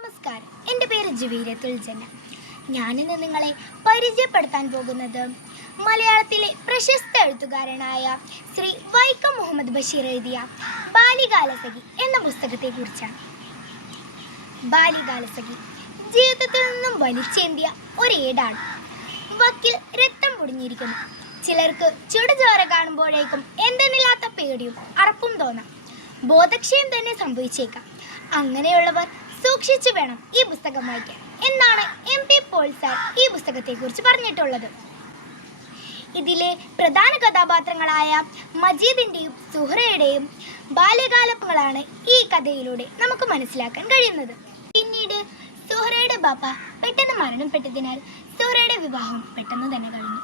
നമസ്കാരം, എൻ്റെ പേര് ജുവീരത്തുൽ ജന്ന. ഞാനിന്ന് നിങ്ങളെ പരിചയപ്പെടുത്താൻ പോകുന്നത് മലയാളത്തിലെ പ്രശസ്ത എഴുത്തുകാരനായ ശ്രീ വൈക്കം മുഹമ്മദ് ബഷീർ എഴുതിയ ബാല്യകാലസഖി എന്ന പുസ്തകത്തെക്കുറിച്ചാണ്. ബാല്യകാലസഖി ജീവിതത്തിൽ നിന്നും വലിച്ചേന്തിയ ഒരേടാണ്. വക്കിൽ രക്തം പൊടിഞ്ഞിരിക്കുന്നു. ചിലർക്ക് ചുടുചോര കാണുമ്പോഴേക്കും എന്തെന്നില്ലാത്ത പേടിയും അറപ്പും തോന്നാം. ബോധക്ഷയം തന്നെ സംഭവിച്ചേക്കാം. അങ്ങനെയുള്ളവർ സൂക്ഷിച്ചു വേണം ഈ പുസ്തകം വായിക്കാൻ എന്നാണ് MP പോൾ സാർ ഈ പുസ്തകത്തെക്കുറിച്ച് പറഞ്ഞിട്ടുള്ളത്. ഇതിലെ പ്രധാന കഥാപാത്രങ്ങളായ മജീദിൻ്റെയും സുഹറയുടെയും ബാല്യകാലങ്ങളാണ് ഈ കഥയിലൂടെ നമുക്ക് മനസ്സിലാക്കാൻ കഴിയുന്നത്. പിന്നീട് സുഹറയുടെ ബാപ്പ പെട്ടെന്ന് മരണപ്പെട്ടതിനാൽ സുഹറയുടെ വിവാഹം പെട്ടെന്ന് തന്നെ കഴിഞ്ഞു.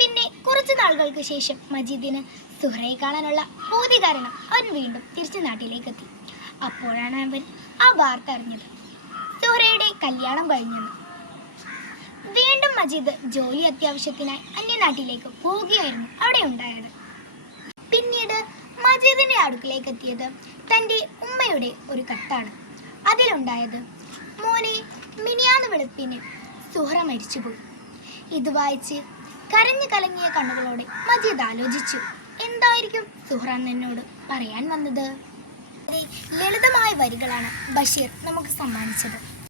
പിന്നെ കുറച്ചു നാളുകൾക്ക് ശേഷം മജീദിന് സുഹറയെ കാണാനുള്ള പൂതി കാരണം അവൻ വീണ്ടും തിരിച്ചു നാട്ടിലേക്ക് എത്തി. അപ്പോഴാണ് അവൻ ആ വാർത്ത അറിഞ്ഞത്, സുഹറയുടെ കല്യാണം കഴിഞ്ഞെന്ന്. വീണ്ടും മജീദ് ജോലി അത്യാവശ്യത്തിനായി അന്യനാട്ടിലേക്ക് പോവുകയായിരുന്നു അവിടെ ഉണ്ടായത്. പിന്നീട് മജീദിന്റെ അടുക്കിലേക്ക് എത്തിയത് തൻ്റെ ഉമ്മയുടെ ഒരു കത്താണ്. അതിലുണ്ടായത്, മോനെ, മിനിയാന്ന് വെളുപ്പിന് സുഹറ മരിച്ചുപോയി. ഇത് വായിച്ച് കരഞ്ഞു കലങ്ങിയ കണ്ണുകളോടെ മജീദ് ആലോചിച്ചു, എന്തായിരിക്കും സുഹറ എന്നോട് പറയാൻ വന്നത്. ലളിതമായ വരികളാണ് ബഷീർ നമുക്ക് സമ്മാനിച്ചത്.